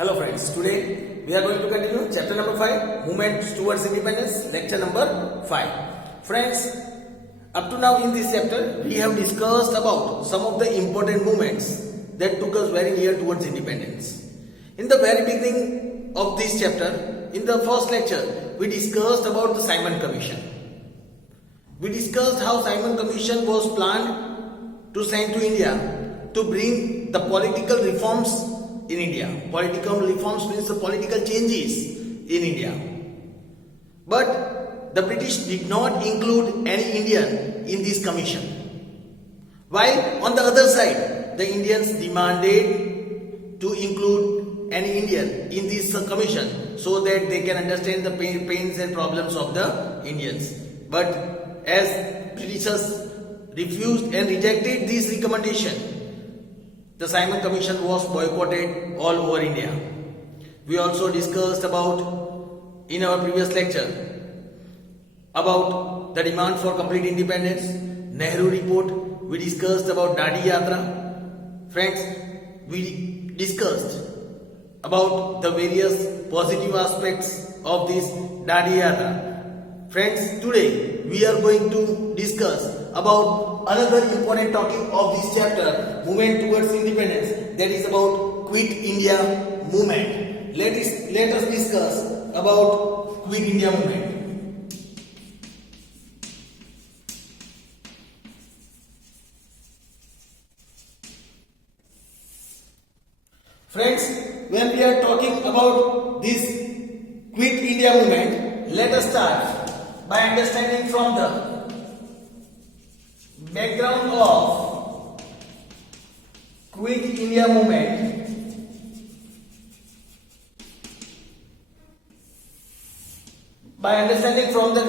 Hello friends, today we are going to continue chapter number 5, Movement Towards Independence, lecture number 5. Friends, up to now in this chapter, we have discussed about some of the important movements that took us very near towards independence. In the very beginning of this chapter, in the first lecture, we discussed about the Simon Commission. We discussed how Simon Commission was planned to send to India to bring the political reforms in India. Political reforms means the political changes in India. But the British did not include any Indian in this commission. While on the other side, the Indians demanded to include any Indian in this commission so that they can understand the pains and problems of the Indians. But as Britishers refused and rejected this recommendation, the Simon Commission was boycotted all over India. We also discussed about, in our previous lecture, about the demand for complete independence, Nehru report. We discussed about Dadi Yatra. Friends, we discussed about the various positive aspects of this Dadi Yatra. Friends, today we are going to discuss about another important topic of this chapter, Movement Towards Independence, that is about Quit India Movement. Let us discuss about Quit India Movement. Friends, when we are talking about this Quit India Movement, let us start by understanding from the background of Quit India Movement. By understanding from the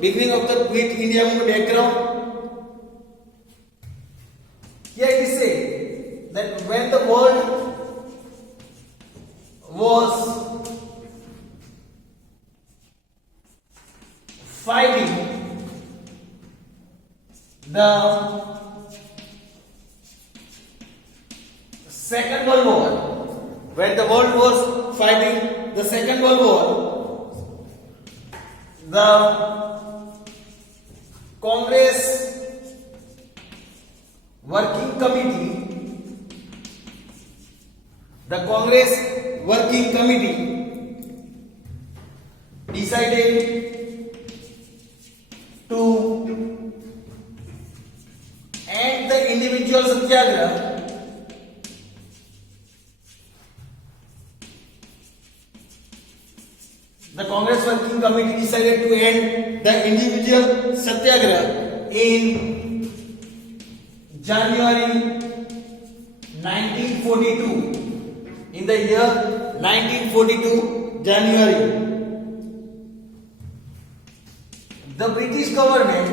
beginning of the Quit India Movement background, here it is said that when the world was fighting the Second World War, when the world was fighting the Second World War, the Congress Working Committee decided to end the individual satyagraha The Congress Working Committee decided to end the individual satyagraha in January 1942. In the year 1942, January, the British government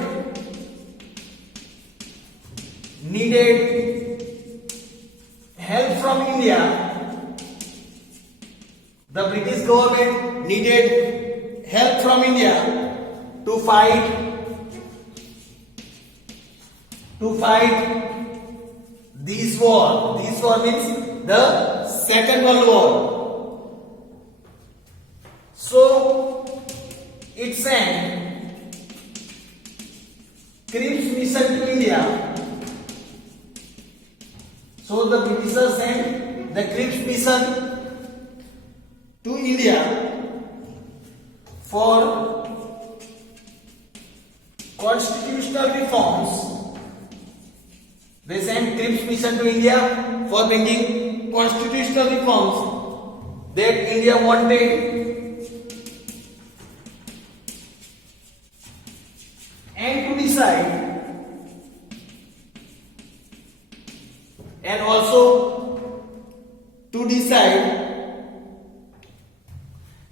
needed help from India. The British government needed help from India to fight this war. This war means the Second World War. So it sent Cripps mission to India. So the Britishers sent the Cripps mission to India for constitutional reforms. They sent Cripps mission to India for bringing constitutional reforms that India wanted and to decide, and also to decide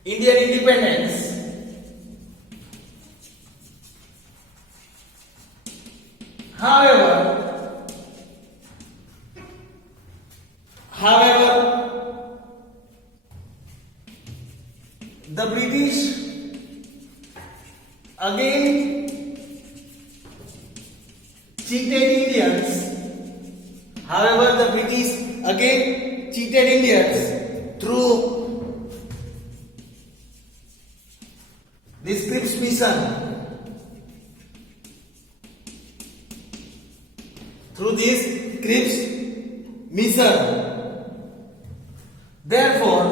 Indian independence. However, the British again cheated Indians. However, the British again cheated Indians through this Cripps mission, therefore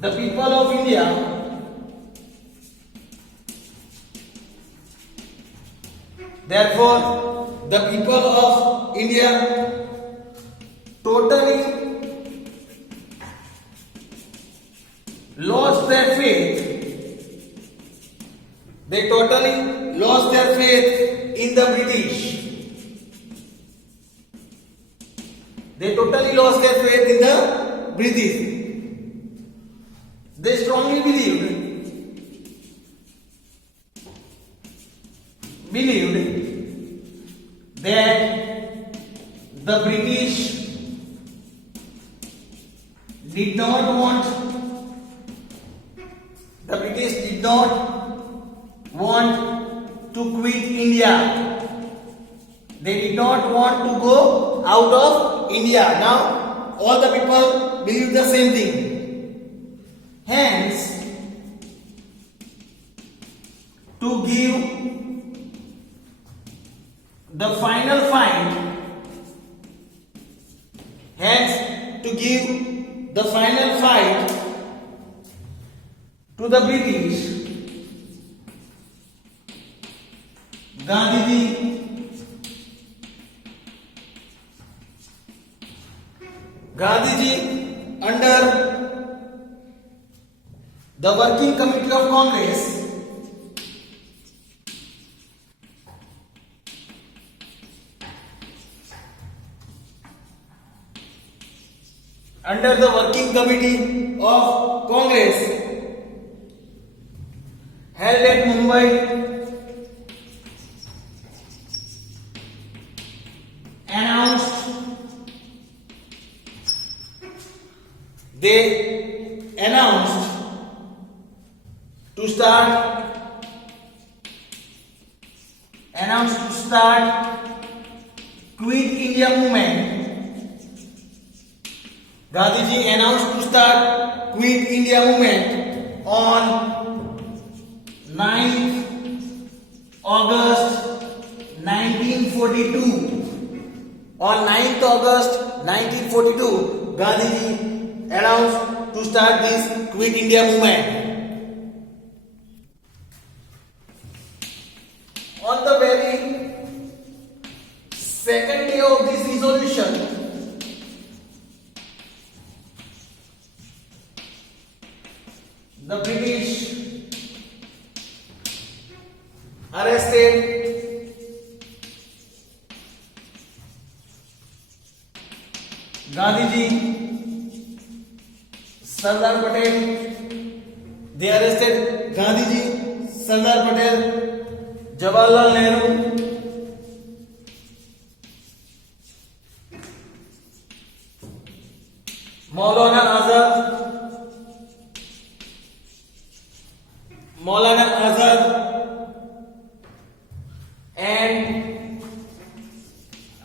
the people of India totally lost their faith. They totally lost their faith in the British. They totally lost their faith in the British. They strongly believed that the British did not want to quit India. They did not want to go out of India. Now all the people believe the same thing. Hence, to give the final fight, to the British, Gandhiji under the Working Committee of Congress held at Mumbai announced to start Quit India movement. Gandhiji announced to start Quit India movement on 9th August 1942. On 9th August 1942, Gandhiji announced to start this Quit India movement. On the very second day of this resolution, the British arrested Gandhiji, Sardar Patel. They arrested Gandhiji, Sardar Patel, Jawaharlal Nehru, Maulana Azad, and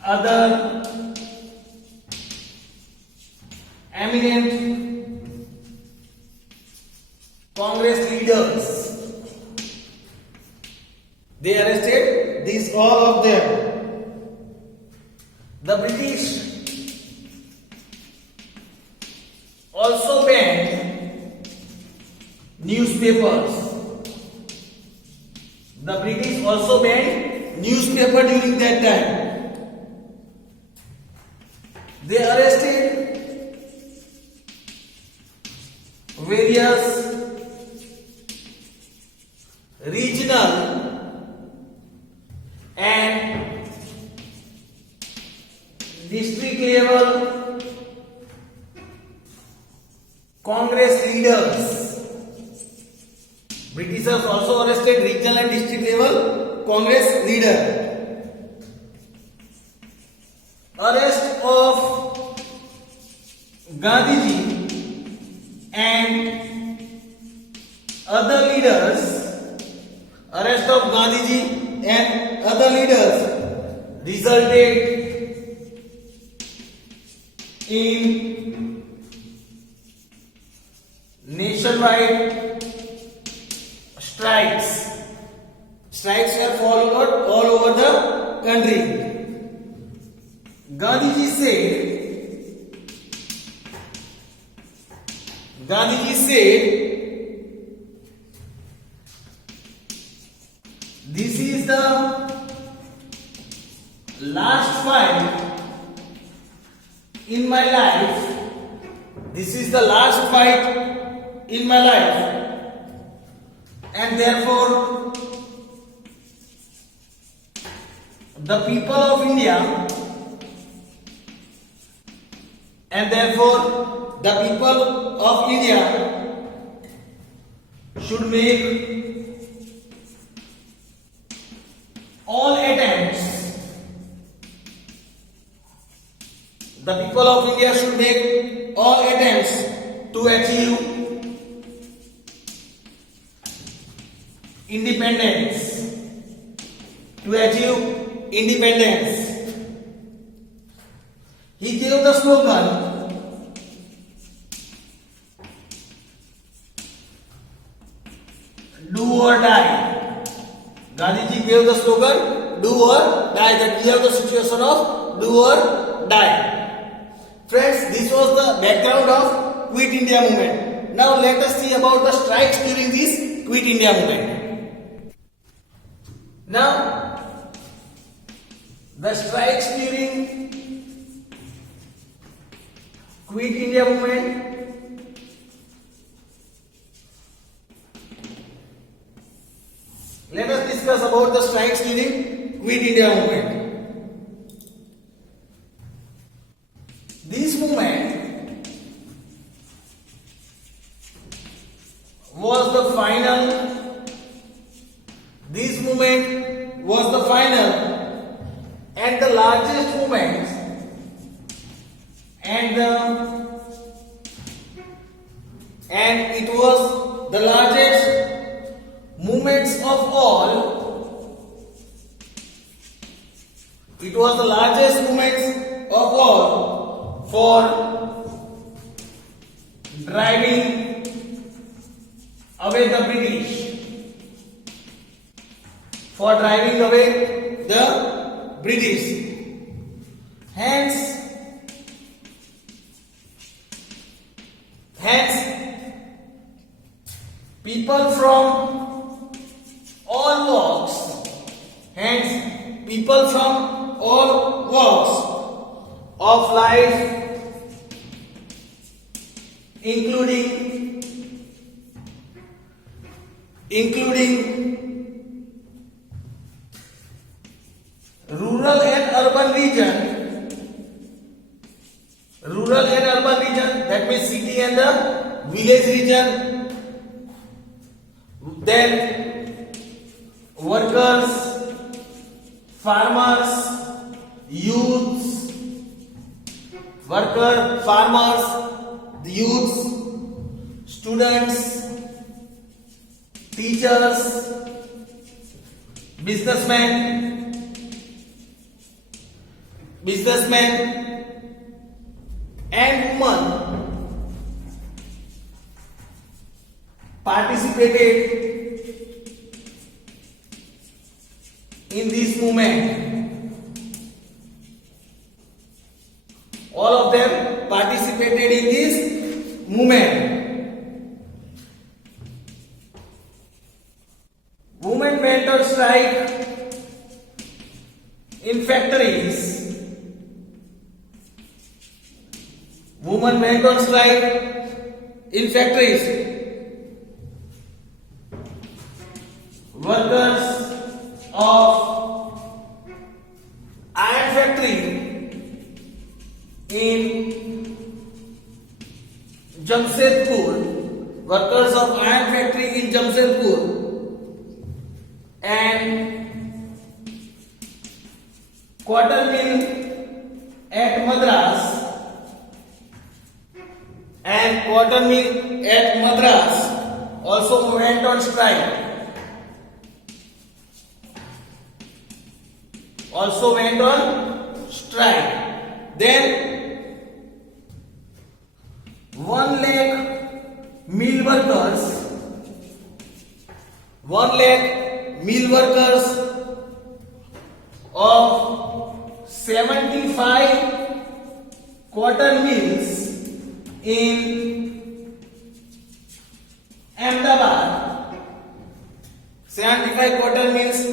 other eminent Congress leaders. They arrested all of them. The British also banned newspapers. The British also banned newspaper during that time. They arrested various regional and district level Congress leaders. Britishers also arrested regional and district level Congress leader. Arrest of Gandhiji and other leaders. Arrest of Gandhiji and other leaders resulted in nationwide strikes. Strikes were followed all over the country. Gandhiji said, this is the last fight in my life. This is the last fight in my life, and therefore the people of India, should make all attempts. The people of India should make all attempts to achieve independence. He gave the slogan, do or die. Gandhiji gave the slogan, do or die, that we have the situation of do or die. Friends, this was the background of Quit India movement. Now let us see about the strikes during this Quit India movement. Now, the strikes during Quit India movement, let us discuss about the strikes during Quit India movement. This movement was the final and the largest movement and it was the largest movements of all. It was the largest movements of all for driving away the British. Hence, people from all walks of life, including rural and urban region, that means city and the village region, then workers, farmers, youths, students, teachers, businessmen and women participated in this movement. All of them participated in this movement. Women went on strike in factories. Workers of iron factory in Jamshedpur, and cotton mill at Madras also went on strike. Then 1 lakh mill workers, 1 lakh mill workers of 75 cotton mills in Ahmedabad, 75 cotton mills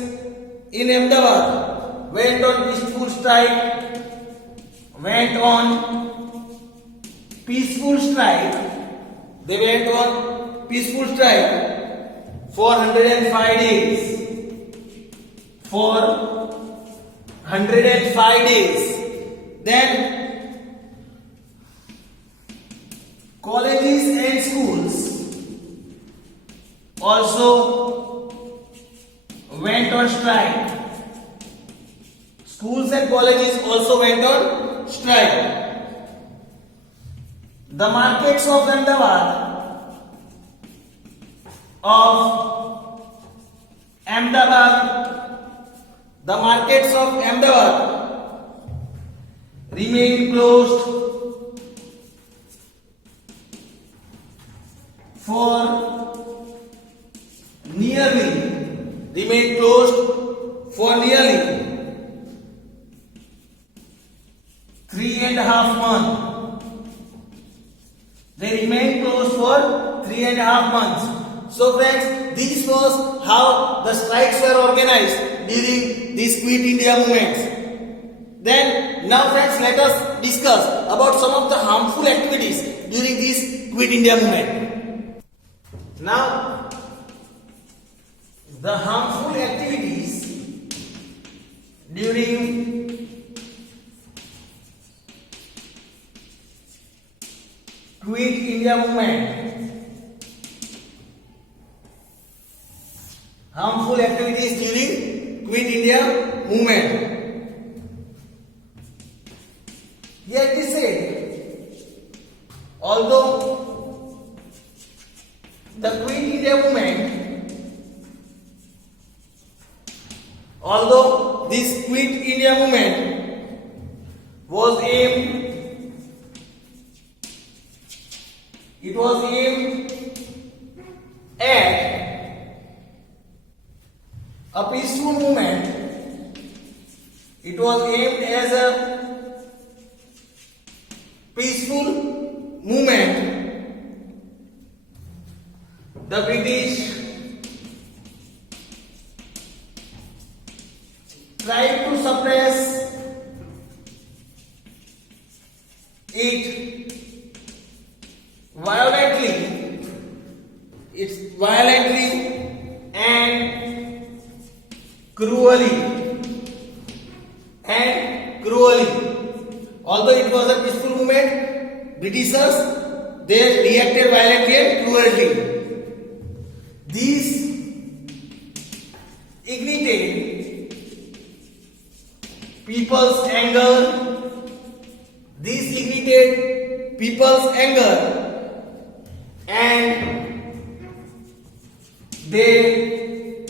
in Ahmedabad went on peaceful strike, went on peaceful strike. They went on peaceful strike for 105 days. For 105 days. Then colleges and schools also went on strike. Schools and colleges also went on strike. The markets of Ahmedabad the markets of Ahmedabad remained closed for nearly 3.5 months. They remained closed for 3.5 months. So friends, this was how the strikes were organized during these Quit India movements. Then now friends, let us discuss about some of the harmful activities during this Quit India movement. Now, the harmful activities during Quit India movement. Harmful activities during Quit India movement. Here it is said, although the Quit India movement, this Quit India movement was aimed at a peaceful movement. It was aimed as a peaceful movement. The British tried to suppress it violently and cruelly. Although it was a peaceful movement, Britishers, they reacted violently and cruelly. These ignited people's anger. And they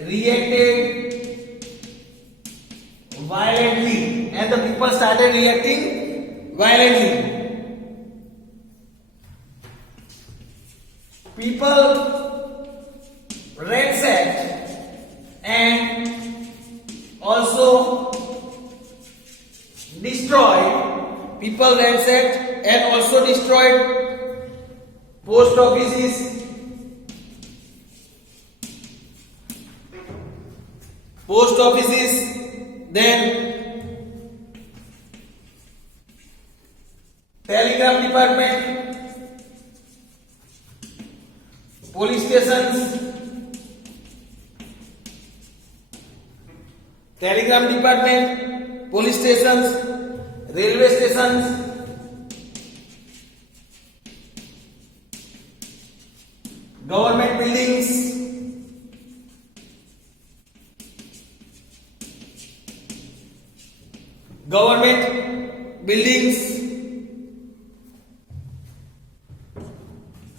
reacted violently, and the people started reacting violently. People ransacked and also destroyed post offices, then telegram department, police stations, railway stations, government buildings,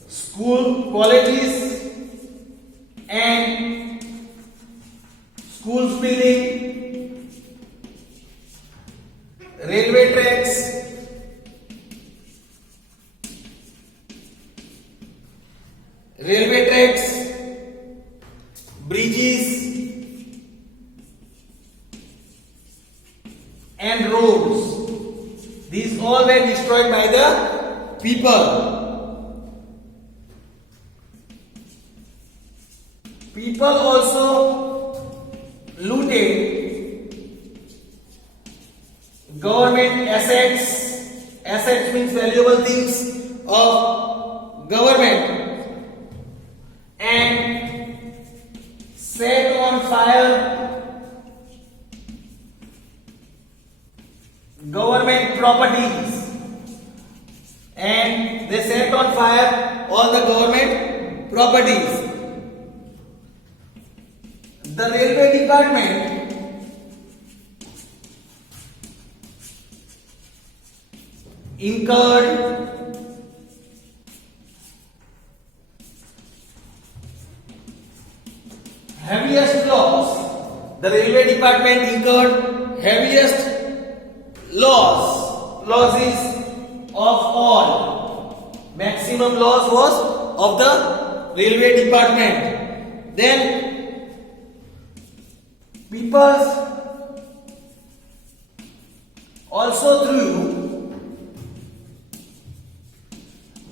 school, colleges and schools building, railway tracks, railway tracks, bridges, and roads. These all were destroyed by the people. People also looted government assets. Assets means valuable things of government, and set on fire government properties, and they set on fire all the government properties. The railway department incurred heaviest loss. The railway department incurred heaviest losses of all. Maximum loss was of the railway department. Then people also threw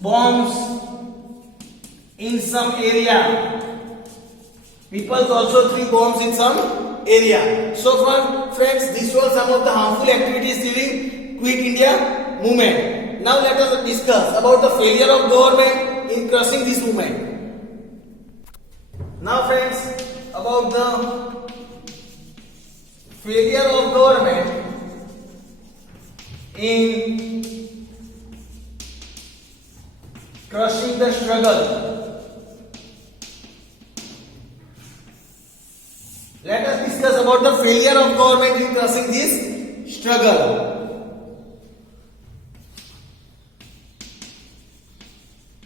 bombs in some area. People also threw bombs in some area. So friends, these were some of the harmful activities during Quit India movement. Now let us discuss about the failure of government in crushing this movement. Now friends, about the failure of government in crushing the struggle. Let us discuss about the failure of government in crushing this struggle.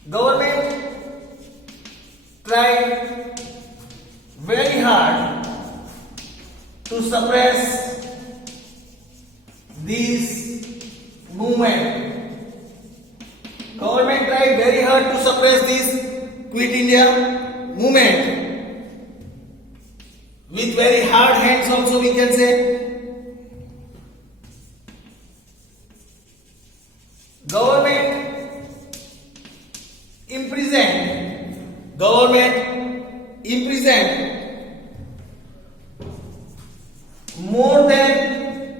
Government tried very hard to suppress this movement. Government tried very hard to suppress this Quit India movement. With very hard hands also we can say. Government imprisoned more than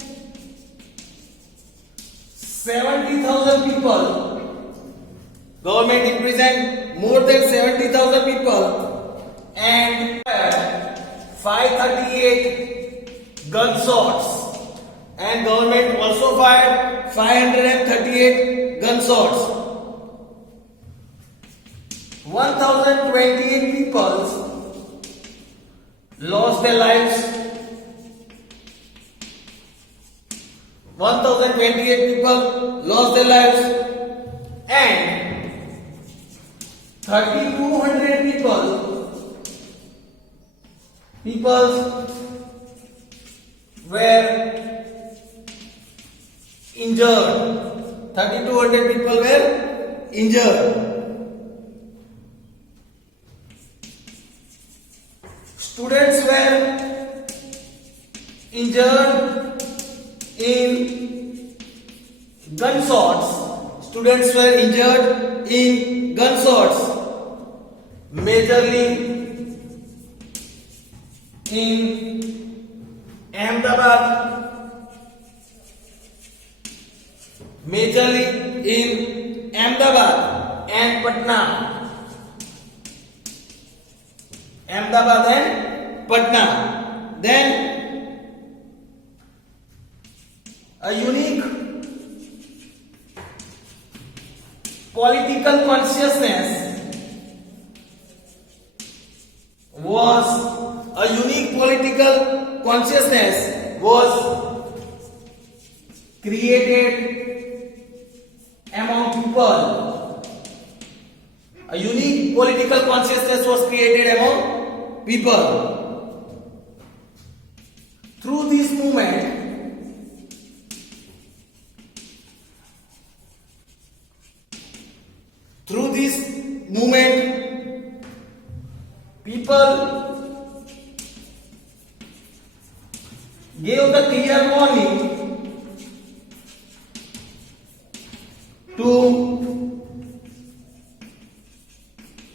70,000 people. Government imprisoned more than 70,000 people and 538 gunshots, and government also fired 538 gunshots. 1028 people lost their lives. 1028 people lost their lives, and 3,200 people were injured. 3,200 people were injured. Students were injured in gunshots. Students were injured in gunshots, majorly in Ahmedabad, and Patna. Ahmedabad and Patna. Then a unique political consciousness was created among people. A unique political consciousness was created among people. Through this movement, people gave the clear warning to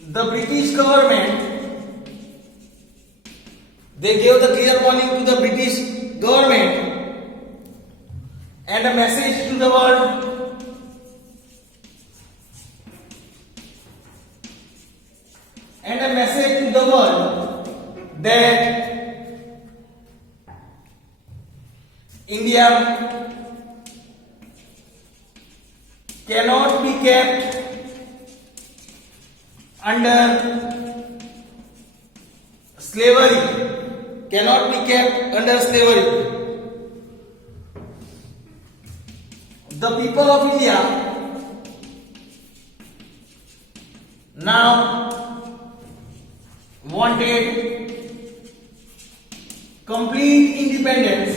the British government. They gave the clear warning to the British government and a message to the world that India cannot be kept under slavery, cannot be kept under slavery. The people of India now wanted complete independence.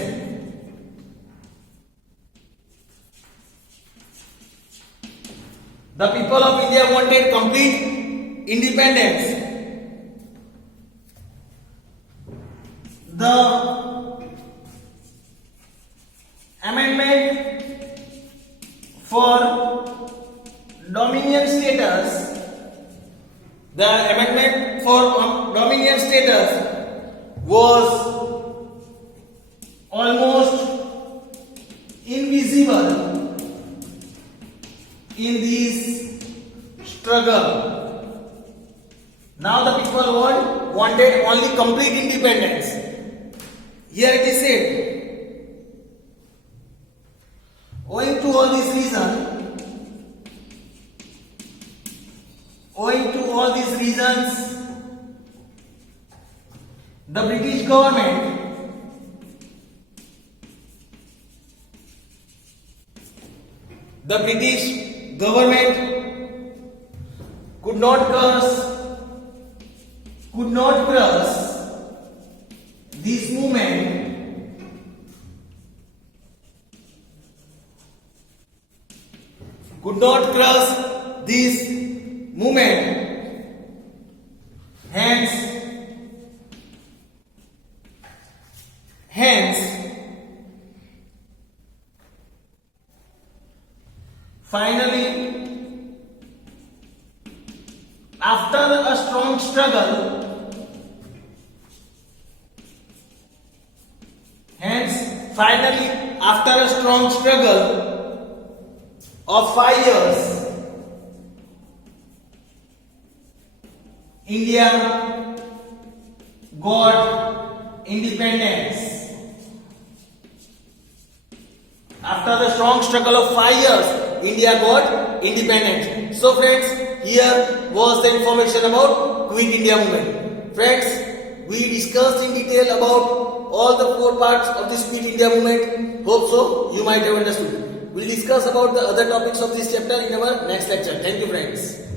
The people of India wanted complete independence. The amendment for dominion status, was almost invisible in this struggle. Now the people wanted only complete independence. Here it is said, owing to all these reasons, the British government could not crush this movement hence finally, after a strong struggle, of 5 years, India got independence. After the strong struggle of 5 years, India got independence. So friends, here was the information about Quit India movement. Friends, we discussed in detail about all the 4 parts of this Quit India movement. Hope so you might have understood. We'll discuss about the other topics of this chapter in our next lecture. Thank you friends.